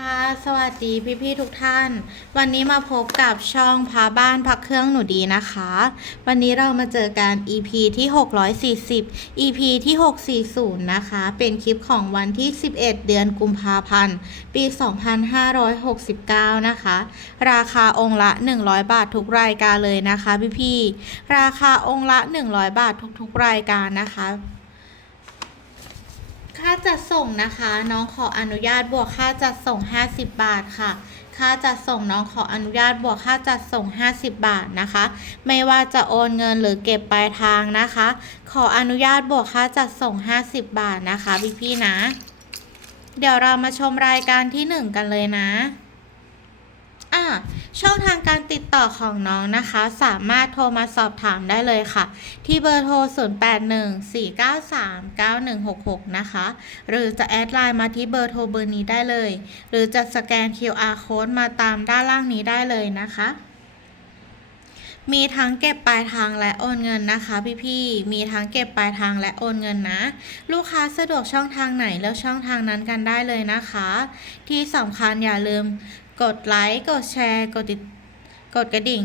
ค่ะ สวัสดีพี่ๆทุกท่าน วันนี้มาพบกับช่องพาบ้านพักเครื่องหนูดีนะคะ วันนี้เรามาเจอกัน EP ที่ 640 EP ที่ 640 นะคะ เป็นคลิปของวันที่ 11 เดือนกุมภาพันธ์ ปี 2569 นะคะ ราคาองค์ละ 100 บาททุกรายการเลยนะคะพี่ๆราคาองค์ละ 100 บาททุกๆ รายการนะคะ ค่าจัดส่งนะคะ น้องขออนุญาตบวกค่าจัดส่ง 50 บาทค่ะ ค่าจัดส่งน้องขออนุญาตบวกค่าจัดส่ง 50 บาทนะคะ ไม่ว่าจะโอนเงินหรือเก็บปลายทางนะคะ ขออนุญาตบวกค่าจัดส่ง 50 บาทนะคะพี่พี่นะ เดี๋ยวเรามาชมรายการที่ 1 กันเลยนะ อะช่องทางการติดต่อของน้องนะคะ สามารถโทรมาสอบถามได้เลยค่ะ ที่เบอร์โทร 0814939166 นะคะ หรือจะแอดไลน์มาที่เบอร์โทรเบอร์นี้ได้เลย หรือจะสแกน QR code มาตามด้านล่างนี้ได้เลยนะคะมีทั้งเก็บปลายทางและโอนเงินนะคะพี่ๆ มีทั้งเก็บปลายทางและโอนเงินนะ ลูกค้าสะดวกช่องทางไหนเลือกช่องทางนั้นกันได้เลยนะคะ ที่สำคัญอย่าลืม กดไลค์ กดแชร์ กดติดกดกระดิ่ง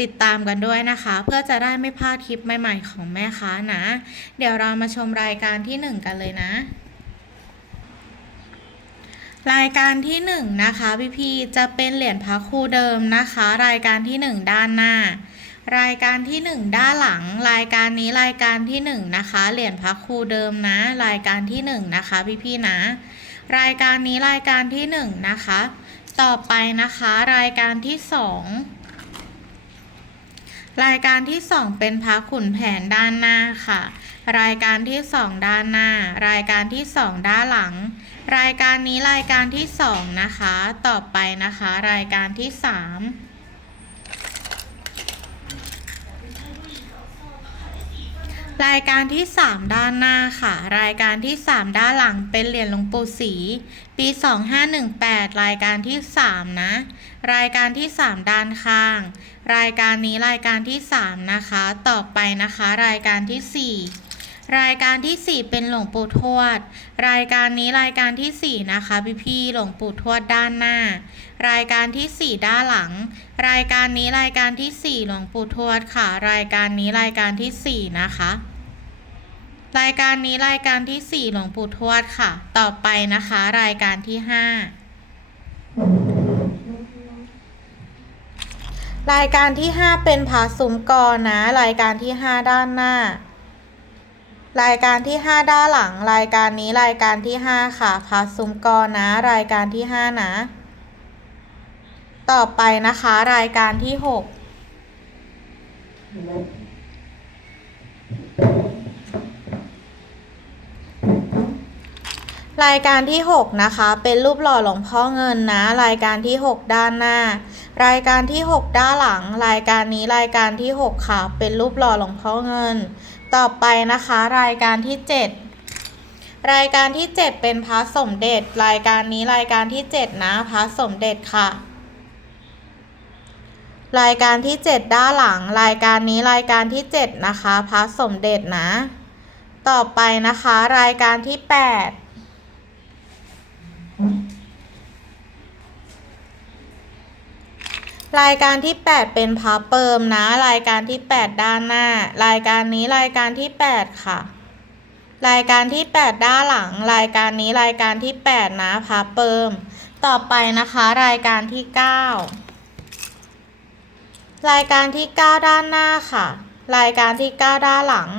ติดตามกันด้วยนะคะ เพื่อจะได้ไม่พลาดคลิปใหม่ๆของแม่ค้านะ เดี๋ยวเรามาชมรายการที่ 1 กันเลยนะ รายการที่ 1 นะคะพี่ๆจะเป็นเหรียญพระคูเดิมนะคะ รายการที่ 1 ด้านหน้ารายการที่ 1 ด้านหลัง รายการนี้รายการที่ 1 นะคะ เหรียญพระคูเดิมนะ รายการที่ 1 นะคะ พี่ๆนะ รายการนี้รายการที่ 1 นะคะ ต่อไปนะคะรายการที่2รายการที่2เป็นพระขุนแผนด้านหน้าค่ะ รายการที่2ด้านหน้า รายการที่2ด้านหลัง รายการนี้รายการที่2นะคะ ต่อไปนะคะ รายการที่3รายการที่ 3 ด้านหน้าค่ะ รายการที่ 3 ด้านหลังเป็นเหรียญหลวงปู่ศรี ปี 2518 รายการที่ 3 นะ รายการที่ 3 ด้านข้าง รายการนี้รายการที่ 3 นะคะ ต่อไปนะคะ รายการที่ 4 รายการที่ 4 เป็นหลวงปู่ทวด รายการนี้รายการที่ 4 นะคะ พี่พี่ๆหลวงปู่ทวดด้านหน้า รายการที่ 4 ด้านหลัง รายการนี้รายการที่ 4 หลวงปู่ทวดค่ะ รายการนี้รายการที่ 4 นะคะ รายการนี้รายการที่ 4 หลวงปู่ทวดค่ะ ต่อไปนะคะ รายการที่ 5 รายการที่ 5 เป็นผาสุมกอนะ รายการที่ 5 ด้านหน้า รายการที่ 5 ด้านหลัง รายการนี้รายการที่ 5 ค่ะผาสุมกอนะ รายการที่ 5 นะ ต่อไปนะคะ รายการที่ 6 รายการที่ 6 นะคะ เป็นรูปหล่อหลวงพ่อเงินนะ รายการที่ 6 ด้านหน้า รายการที่ 6 ด้านหลัง รายการนี้รายการที่ 6 ค่ะ เป็นรูปหล่อหลวงพ่อเงิน ต่อไปนะคะ รายการที่ 7 รายการที่ 7 เป็นพระสมเด็จ รายการนี้รายการที่ 7 นะพระสมเด็จค่ะรายการที่ 7 ด้านหลัง รายการนี้รายการที่ 7 นะคะพระสมเด็จนะ ต่อไปนะคะ รายการที่ 8 รายการที่ 8 เป็นพระเปิมนะ รายการที่ 8 ด้านหน้า รายการนี้รายการที่ 8 ค่ะ รายการที่ 8 ด้านหลัง รายการนี้รายการที่ 8 นะพระเปิมต่อไปนะคะ รายการที่ 9 รายการที่ 9 ด้านหน้าค่ะ รายการที่ 9 ด้านหลัง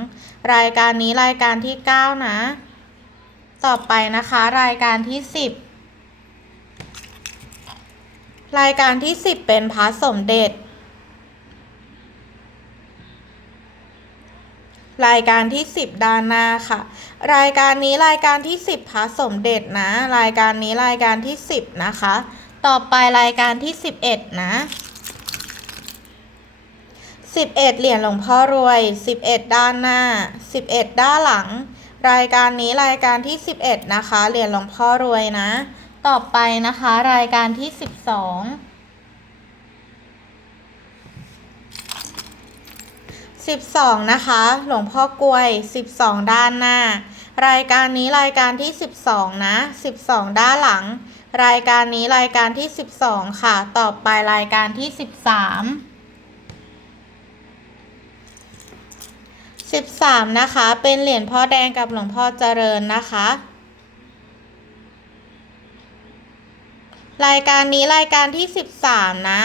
รายการนี้รายการที่ 9 นะ ต่อไปนะคะ รายการที่ 10 รายการที่ 10 เป็นพระสมเด็จ รายการที่ 10 ดานนาค่ะ รายการนี้รายการที่ 10พระสมเด็จนะ รายการนี้รายการที่ 10 นะคะ ต่อไปรายการที่ 11 นะ11เหรียญหลวงพ่อรวย 11 ด้านหน้า 11 ด้านหลัง รายการนี้รายการที่ 11 นะคะ เหรียญหลวงพ่อรวยนะ ต่อไปนะคะรายการที่12 12นะคะ หลวงพ่อกลวย12ด้านหน้า รายการนี้รายการที่12นะ12ด้านหลัง รายการนี้รายการที่12ค่ะ ต่อไปรายการที่13 13นะคะ เป็นเหรียญพ่อแดงกับหลวงพ่อเจริญนะคะ รายการนี้รายการที่13นะ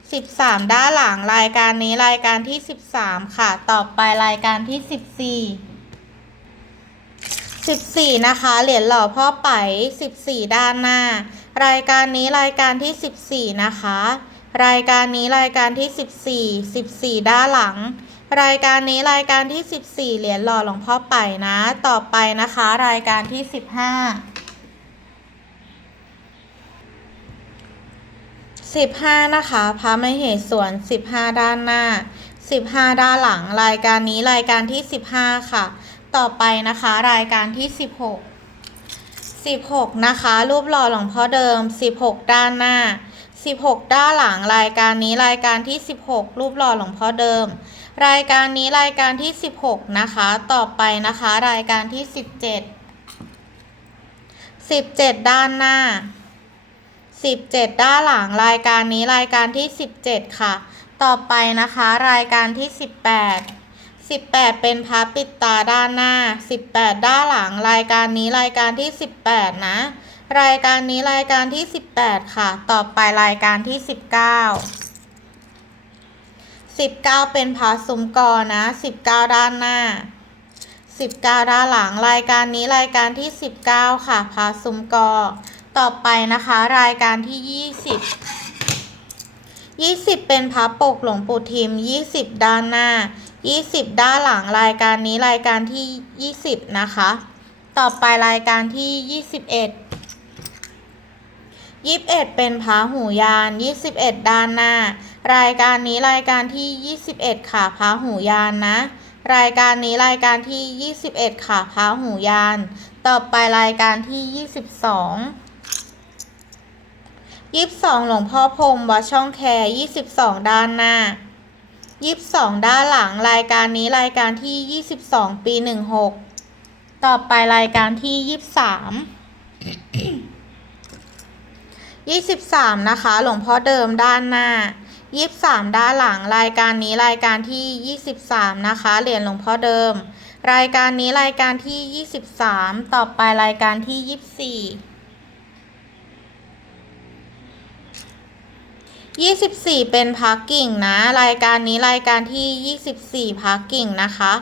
13ด้านหลังรายการนี้รายการที่13ค่ะ ต่อไปรายการที่14 14นะคะ เหรียญหล่อพ่อไป14ด้านหน้า รายการนี้รายการที่14นะคะ รายการนี้รายการที่14 14ด้านหลัง รายการนี้รายการที่14เหรียญหล่อหลวงพ่อไปนะ ต่อไปนะคะ รายการที่15สิบห้า นะคะพระมเหสวนสิบห้าด้านหน้าสิบห้าด้านหลัง รายการนี้รายการที่สิบห้าค่ะ ต่อไปนะคะ รายการที่สิบหกสิบหกนะคะ รูปหล่อหลวงพ่อเดิมสิบหกด้านหน้าสิบหกด้านหลัง รายการนี้รายการที่สิบหกรูปหล่อหลวงพ่อเดิม รายการนี้รายการที่สิบหกนะคะ ต่อไปนะคะ รายการที่สิบเจ็ดสิบเจ็ดด้านหน้า 17 ด้านหลังรายการนี้รายการที่ 17 ค่ะ ต่อไปนะคะรายการที่ 18 18 เป็นพระปิดตาด้านหน้า 18 ด้านหลังรายการนี้รายการที่ 18 นะ รายการนี้รายการที่ 18 ค่ะ ต่อไปรายการที่ 19 19 เป็นพระซุ้มกอนะ 19 ด้านหน้า 19 ด้านหลังรายการนี้รายการที่ 19 ค่ะพระซุ้มกอ ต่อไปนะคะรายการที่ 20 20 เป็นพระปกหลวงปู่ทิม 20 ด้านหน้า 20 ด้านหลังรายการนี้รายการที่ 20 นะคะ ต่อไปรายการที่ 21 21 เป็นพระหูยาน 21 ด้านหน้า รายการนี้รายการที่ 21 ค่ะพระหูยานนะ รายการนี้รายการที่ 21 ค่ะพระหูยาน ต่อไปรายการที่ 22 ยี่สิบสองหลวงพ่อพรมวัดช่องแคยี่สิบสองด้านหน้ายี่สิบสองด้านหลังรายการนี้รายการที่ยี่สิบสองปีหนึ่งหกต่อไปรายการที่ยี่สิบสามยี่สิบสามนะคะ หลวงพ่อเดิมด้านหน้ายี่สิบสามด้านหลังรายการนี้รายการที่ยี่สิบสามนะคะเหรียญหลวงพ่อเดิม รายการนี้รายการที่ยี่สิบสามต่อไปรายการที่ยี่สิบสี่ 24 เป็นพักกิ่งนะ รายการนี้รายการที่ 24พักกิ่งนะคะ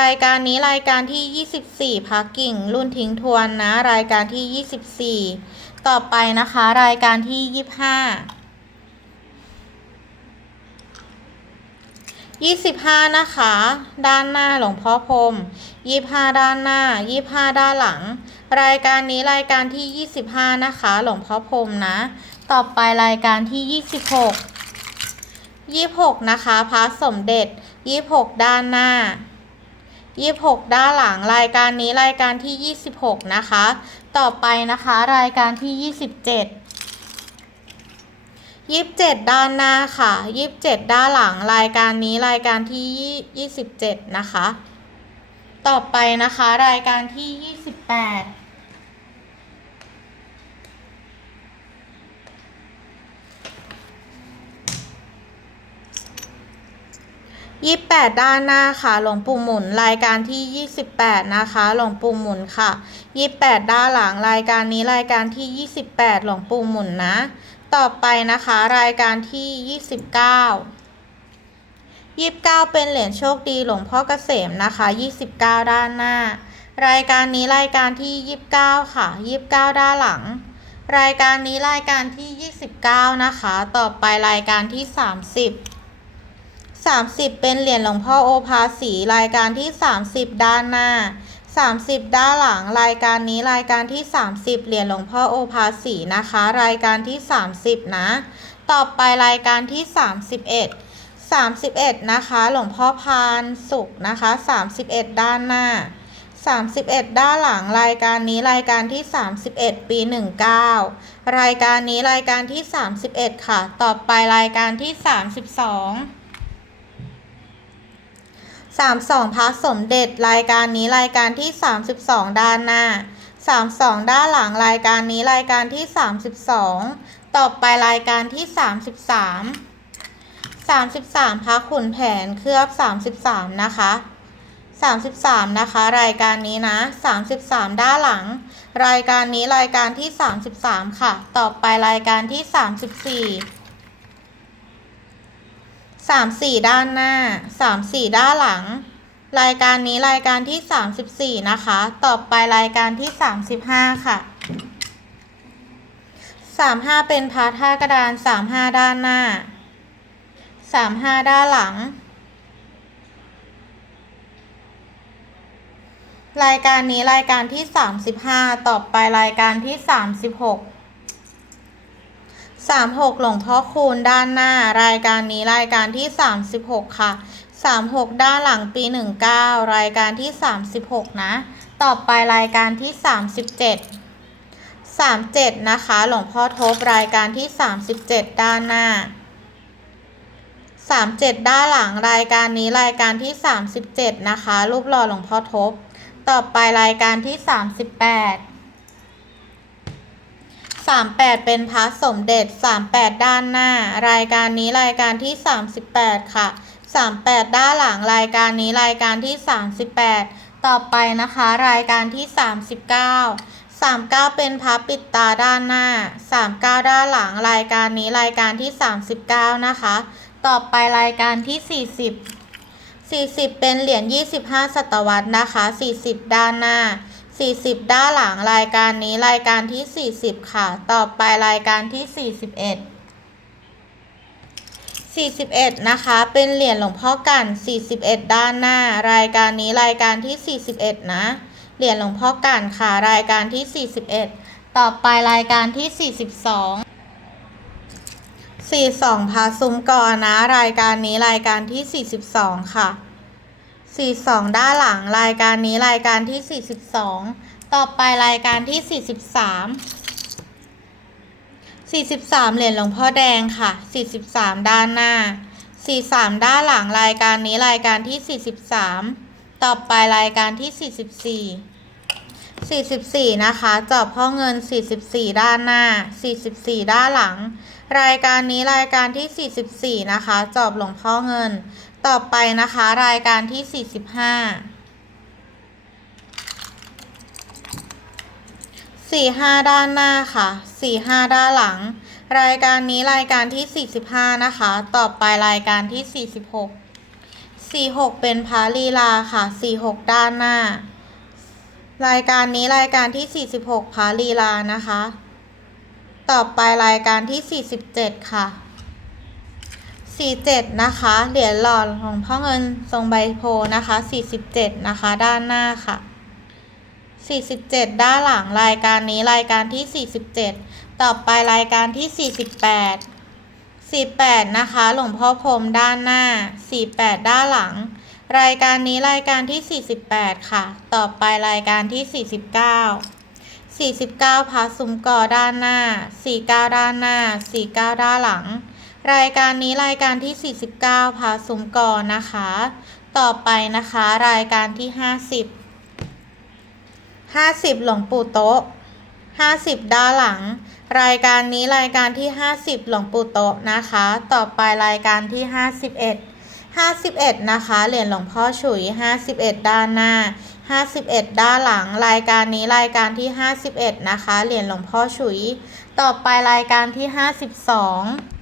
รายการนี้รายการที่ 24พักกิ่ง รุ่นทิ้งทวนนะ รายการที่ 24 ต่อไปนะคะ รายการที่ 25 25 นะคะ ด้านหน้าหลวงพ่อพรหม25 ด้านหน้า 25 ด้านหลัง รายการนี้รายการที่ 25 นะคะ หลวงพ่อพรมนะ ต่อไปรายการที่ 26 26 นะคะพระสมเด็จ 26 ด้านหน้า 26 ด้านหลังรายการนี้รายการที่ 26 นะคะ ต่อไปนะคะรายการที่ 27 27ด้านหน้าค่ะ27ด้านหลังรายการนี้รายการที่27นะคะ ต่อไปนะคะรายการที่28ยี่แปด ด้านหน้าค่ะ หลวงปู่หมุนรายการที่ยี่สิบแปดนะคะ หลวงปู่หมุนค่ะยี่แปดด้านหลังรายการนี้รายการที่ยี่สิบแปดหลวงปู่หมุนนะ ต่อไปนะคะรายการที่ยี่สิบเก้ายี่สิบเก้าเป็นเหรียญโชคดีหลวงพ่อเกษมนะคะยี่สิบเก้าด้านหน้า รายการนี้รายการที่ยี่สิบเก้าค่ะยี่สิบเก้าด้านหลัง รายการนี้รายการที่ยี่สิบเก้านะคะ ต่อไปรายการที่สามสิบ 30 เป็นเหรียญหลวงพ่อโอภาสี รายการที่ 30 ด้านหน้า 30 ด้านหลัง รายการนี้รายการที่ 30 เหรียญหลวงพ่อโอภาสีนะคะ รายการที่ 30 นะ ต่อไปรายการที่ 31 31 นะคะ หลวงพ่อพานสุขนะคะ 31 ด้านหน้า 31 ด้านหลังรายการนี้รายการที่ 31 ปี 19 รายการนี้รายการที่ 31 ค่ะ ต่อไปรายการที่ 32 32พระสมเด็จรายการนี้รายการที่ 32 ด้านหน้าสามสองด้านหลังรายการนี้รายการที่สามสิบสองต่อไปรายการที่สามสิบสามสามสิบสามพระขุนแผนเคลือบสามสิบสามนะคะสามสิบสามนะคะ รายการนี้นะสามสิบสามด้านหลัง รายการนี้รายการที่สามสิบสามค่ะ ต่อไปรายการที่สาม สามสี่ด้านหน้าสามสี่ด้านหลัง รายการนี้รายการที่สามสิบสี่นะคะ ต่อไปรายการที่สามสิบห้าค่ะสามห้าเป็นพาท่ากระดานสามห้าด้านหน้าสามห้าด้านหลัง รายการนี้รายการที่สามสิบห้าต่อไปรายการที่สามสิบหก สามหกหลวงพ่อคูณด้านหน้ารายการนี้รายการที่สามสิบหกค่ะสามหกด้านหลังปีหนึ่งเก้ารายการที่สามสิบหกนะ ต่อไปรายการที่สามสิบเจ็ดสามเจ็ดนะคะ หลวงพ่อทบรายการที่สามสิบเจ็ดด้านหน้าสามเจ็ดด้านหลังรายการนี้รายการที่สามสิบเจ็ดนะคะ รูปหล่อหลวงพ่อทบ ต่อไปรายการที่สามสิบแปดสามแปดเป็นพระสมเด็จสามแปดด้านหน้า รายการนี้รายการที่สามสิบแปดค่ะสามแปดด้านหลังรายการนี้รายการที่สามสิบแปดต่อไปนะคะ รายการที่สามสิบเก้าสามเก้าเป็นพระปิดตาด้านหน้าสามเก้าด้านหลังรายการนี้รายการที่สามสิบเก้านะคะ ต่อไปรายการที่สี่สิบ40 เป็นเหรียญ25 ศตวรรษนะคะ 40 ด้านหน้า 40 ด้านหลังรายการนี้รายการที่ 40 ค่ะ ต่อไปรายการที่ 41 41 นะคะ เป็นเหรียญหลวงพ่อกัน 41 ด้านหน้า รายการนี้รายการที่ 41 นะ เหรียญหลวงพ่อกันค่ะ รายการที่ 41 ต่อไปรายการที่ 42 42พาซุ้มก่อนนะ รายการนี้รายการที่ 42 ค่ะ 42 ด้านหลังรายการนี้รายการที่ 42 ต่อไปรายการที่ 43 43 เหรียญหลวงพ่อแดงค่ะ 43 ด้านหน้า 43 ด้านหลังรายการนี้รายการที่ 43 ต่อไปรายการที่ 44 44 นะคะจอบพ่อเงิน 44 ด้านหน้า 44 ด้านหลัง รายการนี้รายการที่ 44 นะคะจอบหลวงพ่อเงิน ต่อไปนะคะรายการที่ 45 45 ด้านหน้าค่ะ 45 ด้านหลัง รายการนี้รายการที่ 45 นะคะ ต่อไปรายการที่ 46 46 เป็นพาลีลาค่ะ 46 ด้านหน้า รายการนี้รายการที่ 46พาลีลานะคะ ต่อไปรายการที่ 47 ค่ะ 47นะคะ เหรียญหล่อของพ่อเงินทรงใบโพนะคะ47นะคะ ด้านหน้าค่ะ47ด้านหลังรายการนี้รายการที่47ต่อไปรายการที่48 48นะคะหลวงพ่อพรมด้านหน้า48ด้านหลัง รายการนี้รายการที่48ค่ะ ต่อไปรายการที่49 49พาซุ้มก่อด้านหน้า 49 ด้านหน้า 49 ด้านหลัง รายการนี้รายการที่ 49พาซุ้มก่อนะคะ ต่อไปนะคะรายการที่ 50 50 หลวงปู่โต๊ะ 50 ด้านหลัง รายการนี้รายการที่ 50 หลวงปู่โต๊ะนะคะ ต่อไปรายการที่ 51 51 นะคะ เหรียญหลวงพ่อฉุย 51 ด้านหน้า 51 ด้านหลัง รายการนี้รายการที่ 51 นะคะ เหรียญหลวงพ่อฉุย ต่อไปรายการที่ 52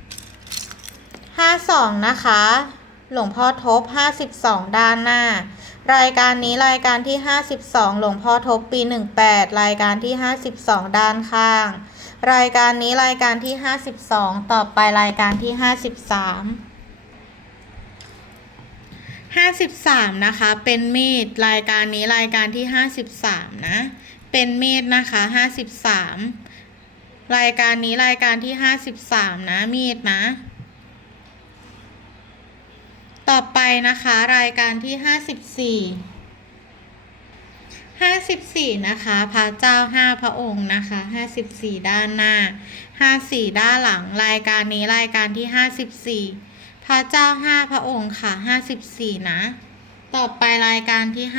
52 นะคะ หลวงพ่อทบ 52 ด้านหน้า รายการนี้รายการที่ 52 หลวงพ่อทบปี 18 รายการที่ 52 ด้านข้าง รายการนี้รายการที่ 52 ต่อไปรายการที่ 53 53 นะคะ เป็นมีด รายการนี้รายการที่ 53 นะ เป็นมีดนะคะ 53 รายการนี้รายการที่ 53 นะ มีดนะ ต่อไปนะคะรายการที่54 54นะคะพระเจ้า5พระองค์นะคะ54ด้านหน้า54ด้านหลังรายการนี้รายการที่54พระเจ้า5พระองค์ค่ะ54นะ ต่อไปรายการที่55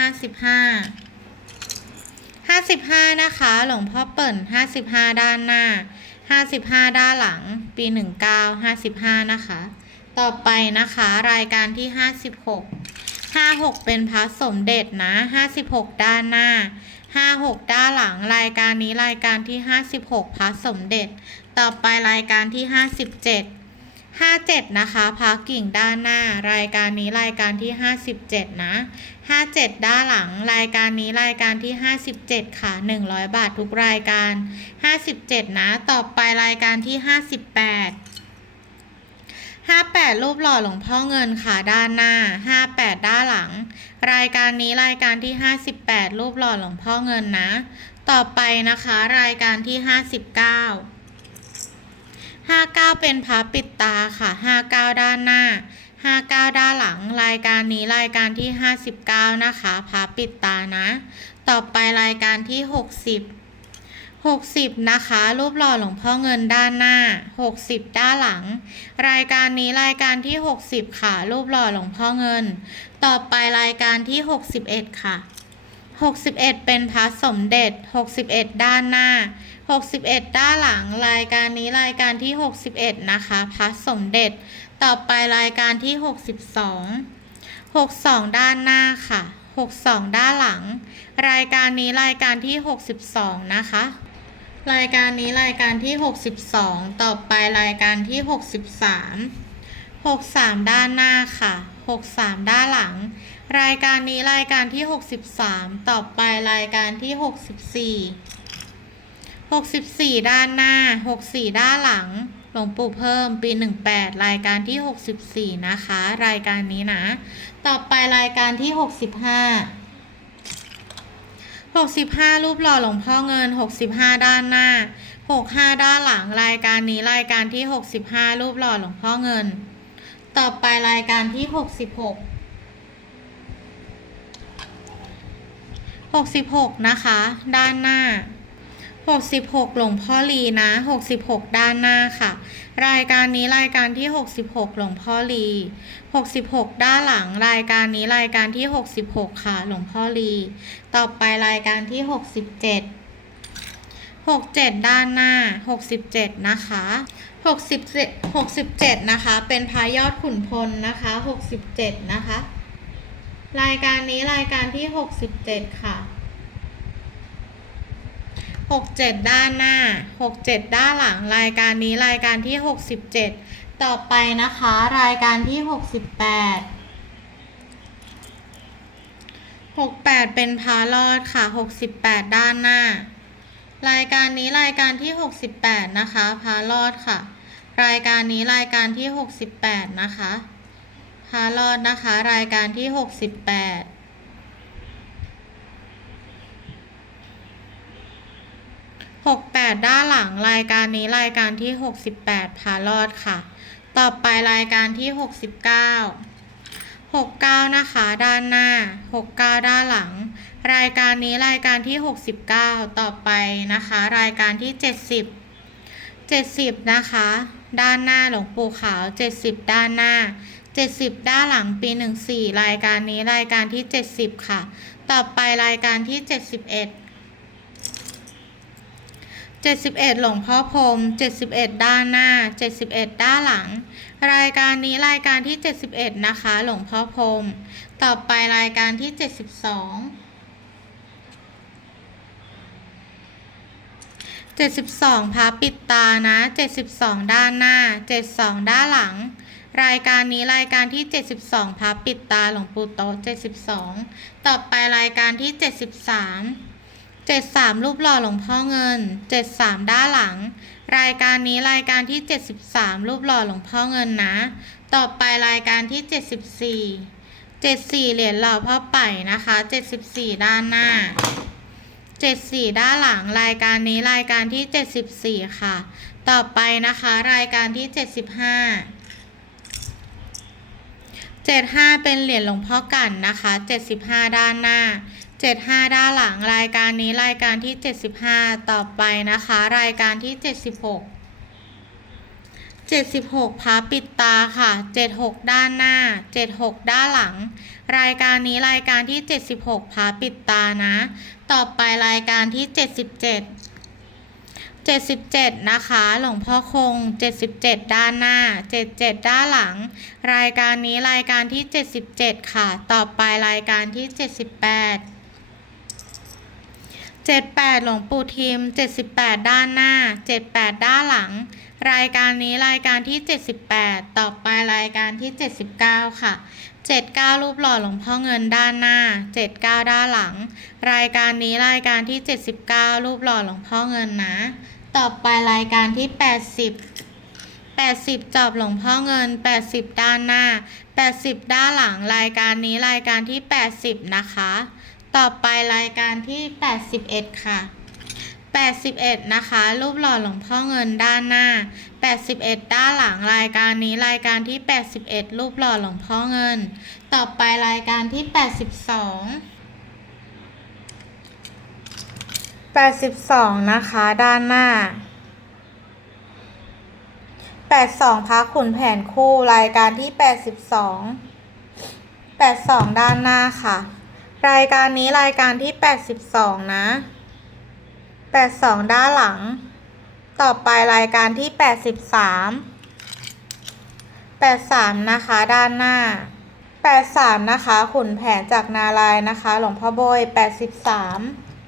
55นะคะหลวงพ่อเปิ่น55ด้านหน้า55ด้านหลัง ปี19 55นะคะ ต่อไปนะคะรายการที่ 56 56 เป็นพระสมเด็จนะ 56 ด้านหน้า 56 ด้านหลังรายการนี้รายการที่ 56พระสมเด็จ ต่อไปรายการที่ 57 57 นะคะพระกิ่งด้านหน้า รายการนี้รายการที่ 57 นะ 57 ด้านหลัง รายการนี้รายการที่ 57 ค่ะ 100 บาททุกรายการ 57 นะ ต่อไปรายการที่ 58 58 รูปหล่อหลวงพ่อเงินค่ะด้านหน้า 58 ด้านหลัง รายการนี้รายการที่ 58 รูปหล่อหลวงพ่อเงินนะ ต่อไปนะคะรายการที่ 59 59 เป็นพระปิดตาค่ะ 59 ด้านหน้า 59 ด้านหลัง รายการนี้รายการที่ 59 นะคะพระปิดตานะ ต่อไปรายการที่ 60 60 นะคะ รูปหล่อหลวงพ่อเงินด้านหน้า 60 ด้านหลัง รายการนี้รายการที่ 60 ค่ะ รูปหล่อหลวงพ่อเงิน ต่อไปรายการที่ 61 ค่ะ 61 เป็นพระสมเด็จ 61 ด้านหน้า 61 ด้านหลัง รายการนี้รายการที่ 61 นะคะพระสมเด็จ ต่อไปรายการที่ 62 62 ด้านหน้าค่ะ 62 ด้านหลัง รายการนี้รายการที่ 62 นะคะ รายการนี้รายการที่ 62 ต่อไปรายการที่ 63 63 ด้านหน้าค่ะ 63 ด้านหลัง รายการนี้รายการที่ 63 ต่อไปรายการที่ 64 64 ด้านหน้า 64 ด้านหลัง หลวงปู่เพิ่มปี 18 รายการที่ 64 นะคะ รายการนี้นะ ต่อไปรายการที่ 65 65 รูปหล่อหลวงพ่อเงิน 65 ด้านหน้า 65 ด้านหลังรายการนี้รายการที่ 65 รูปหล่อหลวงพ่อเงิน ต่อไปรายการที่ 66 66 นะคะ ด้านหน้า 66 หลวงพ่อลีนะ 66 ด้านหน้าค่ะ รายการนี้รายการที่ 66 หลวงพ่อลี 66 ด้านหลัง รายการนี้รายการที่ 66 ค่ะ หลวงพ่อลี ต่อไปรายการที่ 67 67 ด้านหน้า 67 นะคะ67 67 นะคะ เป็นพายอดขุนพลนะคะ 67 นะคะ รายการนี้รายการที่ 67 ค่ะ 67 ด้านหน้า 67 ด้านหลังรายการนี้รายการที่ 67 ต่อไปนะคะ รายการที่ 68 68 เป็นพารอดค่ะ 68 ด้านหน้า รายการนี้รายการที่ 68 นะคะพารอดค่ะ รายการนี้รายการที่ 68 นะคะพารอดนะคะ รายการที่ 68 68 ด้านหลังรายการนี้รายการที่ 68 พารอดค่ะ ต่อไปรายการที่ 69 69 นะคะด้านหน้า 69 ด้านหลัง รายการนี้รายการที่ 69 ต่อไปนะคะ รายการที่ 70 70 นะคะ ด้านหน้าหลวงปู่ขาว 70 ด้านหน้า 70 ด้านหลังปี 14 รายการนี้รายการที่ 70 ค่ะ ต่อไปรายการที่ 71 71 หลวงพ่อพรม71 ด้านหน้า 71 ด้านหลัง รายการนี้รายการที่ 71 นะคะ หลวงพ่อพรมต่อไปรายการที่ 72 72พระปิดตานะ 72 ด้านหน้า 72 ด้านหลัง รายการนี้รายการที่ 72พระปิดตาหลวงปู่โตะ72 ต่อไปรายการที่ 73 73 รูปหล่อหลวงพ่อเงิน 73 ด้านหลัง รายการนี้รายการที่ 73 รูปหล่อหลวงพ่อเงินนะ ต่อไปรายการที่ 74 74 เหรียญหล่อพ่อไป่นะคะ 74 ด้านหน้า 74 ด้านหลังรายการนี้รายการที่ 74 ค่ะ ต่อไปนะคะรายการที่ 75 75 เป็นเหรียญหลวงพ่อกันนะคะ 75 ด้านหน้า 75 ด้านหลังรายการนี้รายการที่ 75 ต่อไปนะคะ รายการที่ 76 76พระปิดตาค่ะ 76 ด้านหน้า 76 ด้านหลัง รายการนี้รายการที่ 76พระปิดตานะ ต่อไปรายการที่เจ็ดสิบเจ็ดเจ็ดสิบเจ็ดนะคะ หลวงพ่อคงเจ็ดสิบเจ็ดด้านหน้าเจ็ดเจ็ดด้านหลัง รายการนี้รายการที่เจ็ดสิบเจ็ดค่ะ ต่อไปรายการที่เจ็ดสิบแปดเจ็ดแปดหลวงปู่ทิมเจ็ดสิบแปดด้านหน้าเจ็ดแปดด้านหลัง รายการนี้รายการที่เจ็ดสิบแปดต่อไปรายการที่เจ็ดสิบเก้าค่ะเจ็ดเก้ารูปหล่อหลวงพ่อเงินด้านหน้าเจ็ดเก้าด้านหลัง รายการนี้รายการที่เจ็ดสิบเก้ารูปหล่อหลวงพ่อเงินนะ ต่อไปรายการที่ 80 80 จอบหลวงพ่อเงิน 80 ด้านหน้า 80 ด้านหลัง รายการนี้รายการที่ 80 นะคะ ต่อไปรายการที่ 81 ค่ะ 81 นะคะ รูปหล่อหลวงพ่อเงินด้านหน้า 81 ด้านหลังรายการนี้รายการที่ 81 รูปหล่อหลวงพ่อเงิน ต่อไปรายการที่ 82 82 นะคะ ด้านหน้า 82พระขุนแผนคู่รายการที่ 82 82 ด้านหน้าค่ะ รายการนี้รายการที่ 82 นะ 82 ด้านหลัง ต่อไปรายการที่ 83 83 นะคะด้านหน้า 83 นะคะขุนแผนจากนารายนะคะ หลวงพ่อโบย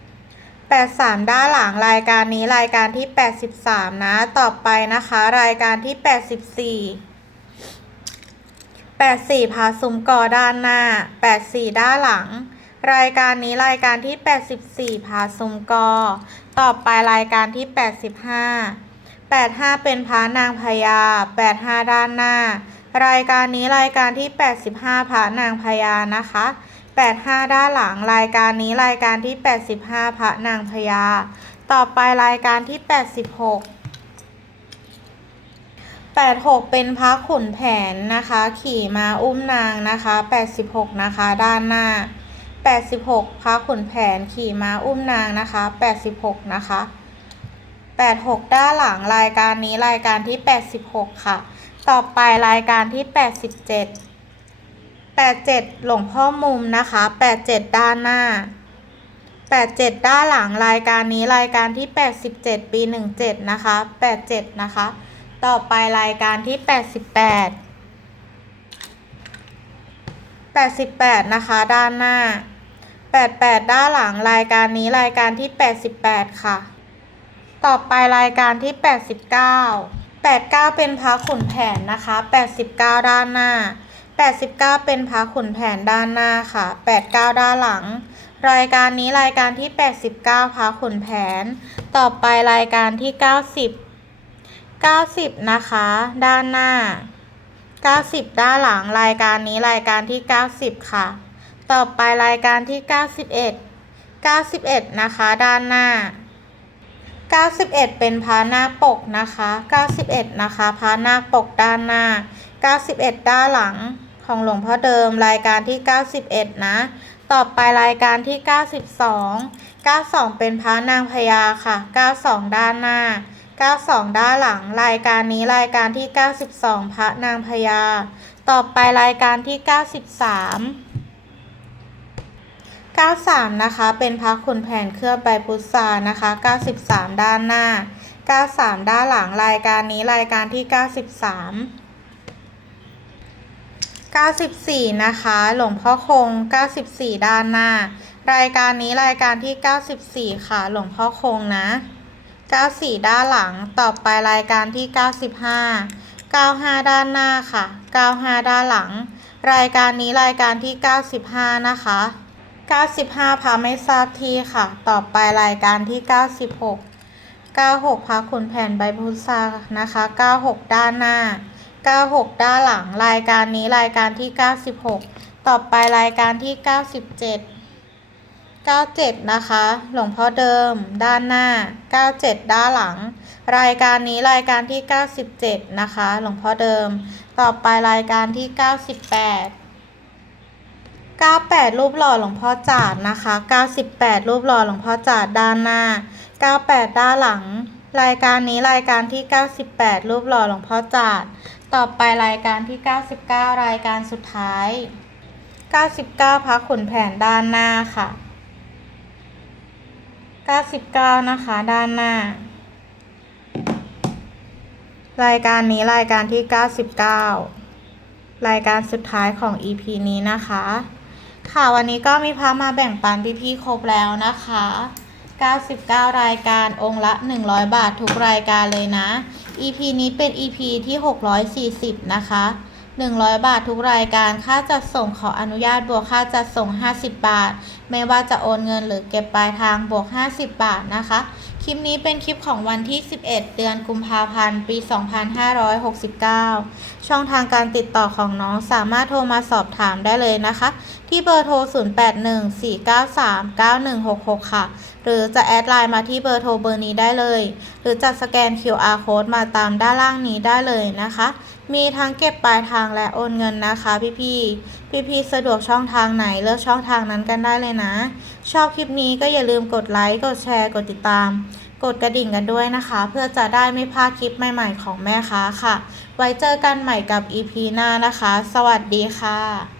83 83 ด้านหลังรายการนี้รายการที่ 83 นะ ต่อไปนะคะ รายการที่ 84 84 พาซุ้มกอด้านหน้า 84 ด้านหลัง รายการนี้รายการที่ 84 พาซุมกอ ต่อไปรายการที่ 85 85 เป็นพระนางพญา85 ด้านหน้า รายการนี้รายการที่ 85พระนางพญานะคะ 85 ด้านหลัง รายการนี้รายการที่ 85 พระนางพญา ต่อไปรายการที่ 86 86 เป็นพระขุนแผนนะคะ ขี่มาอุ้มนางนะคะ 86 นะคะ ด้านหน้า 86พระขุนแผนขี่ม้าอุ้มนางนะคะ 86 นะคะ 86 ด้านหลังรายการนี้รายการที่ 86 ค่ะ ต่อไปรายการที่ 87 87 หลวงพ่อมุมนะคะ 87 ด้านหน้า 87 ด้านหลังรายการนี้รายการที่ 87 ปี 17 นะคะ 87 นะคะ ต่อไปรายการที่ 88 88 นะคะ ด้านหน้า 88 ด้านหลังรายการนี้รายการที่ 88 ค่ะ ต่อไปรายการที่ 89 89 เป็นพระขุนแผนนะคะ 89 ด้านหน้า 89 เป็นพระขุนแผนด้านหน้าค่ะ 89 ด้านหลัง รายการนี้รายการที่ 89พระขุนแผน ต่อไปรายการที่ 90 90 นะคะ ด้านหน้า 90 ด้านหลัง รายการนี้รายการที่ 90 ค่ะ ต่อไปรายการที่ 91 91 นะคะ ด้านหน้า 91 เป็นพระนาคปกนะคะ 91 นะคะพระนาคปกด้านหน้า 91 ด้านหลังของหลวงพ่อเดิมรายการที่ 91 นะ ต่อไปรายการที่ 92 92 เป็นพระนางพญาค่ะ 92 ด้านหน้า 92 ด้านหลัง รายการนี้รายการที่ 92 พระนางพญา ต่อไปรายการที่ 93 93 นะคะ เป็นพระขุนแผนเคลือบใบพุทรานะคะ 93 ด้านหน้า 93 ด้านหลังรายการนี้รายการที่ 93 94 นะคะ หลวงพ่อคง 94 ด้านหน้า รายการนี้รายการที่ 94 ค่ะ หลวงพ่อคงนะ 94 ด้านหลัง ต่อไปรายการที่ 95 95 ด้านหน้าค่ะ 95 ด้านหลัง รายการนี้รายการที่ 95 นะคะ 95พาไม่ทราบที่ค่ะ ต่อไปรายการที่ 96 96พาขุนแผนใบพุทรานะคะ 96 ด้านหน้า 96 ด้านหลัง รายการนี้รายการที่ 96 ต่อไปรายการที่ 97 97 นะคะ หลวงพ่อเดิม ด้านหน้า 97 ด้านหลัง รายการนี้รายการที่ 97 นะคะ หลวงพ่อเดิม ต่อไปรายการที่ 98 98 รูปหล่อหลวงพ่อจาดนะคะ 98 รูปหล่อหลวงพ่อจาดด้านหน้า 98 ด้านหลัง รายการนี้รายการที่ 98 รูปหล่อหลวงพ่อจาด ต่อไปรายการที่ 99 รายการสุดท้าย 99พระขุนแผนด้านหน้าค่ะ 99 นะคะด้านหน้า รายการนี้รายการที่ 99รายการสุดท้ายของ EP นี้นะคะ ค่ะวันนี้ก็มีพามาแบ่งปันพี่ๆครบแล้วนะคะ 99 รายการองค์ละ 100 บาททุกรายการเลยนะ EP นี้เป็น EP ที่ 640 นะคะ 100 บาททุกรายการค่าจัดส่งขออนุญาตบวกค่าจัดส่ง 50 บาท ไม่ว่าจะโอนเงินหรือเก็บปลายทางบวก 50 บาทนะคะ คลิปนี้เป็นคลิปของวันที่ 11 เดือนกุมภาพันธ์ ปี 2569 ช่องทางการติดต่อของน้องสามารถโทรมาสอบถามได้เลยนะคะ ที่เบอร์โทร 0814939166 ค่ะ หรือจะแอดไลน์มาที่เบอร์โทรเบอร์นี้ได้เลย หรือจะสแกน QR code มาตามด้านล่างนี้ได้เลยนะคะ มีทั้งเก็บปลายทางและโอนเงินนะคะพี่ๆพี่ๆสะดวกช่องทางไหนเลือกช่องทางนั้นกันได้เลยนะ ชอบคลิปนี้ก็อย่าลืมกดไลค์กดแชร์กดติดตาม กดกระดิ่งกันด้วยนะคะ เพื่อจะได้ไม่พลาดคลิปใหม่ ๆ ของแม่ค้าค่ะ ไว้เจอกันใหม่กับ EP หน้านะคะ สวัสดีค่ะ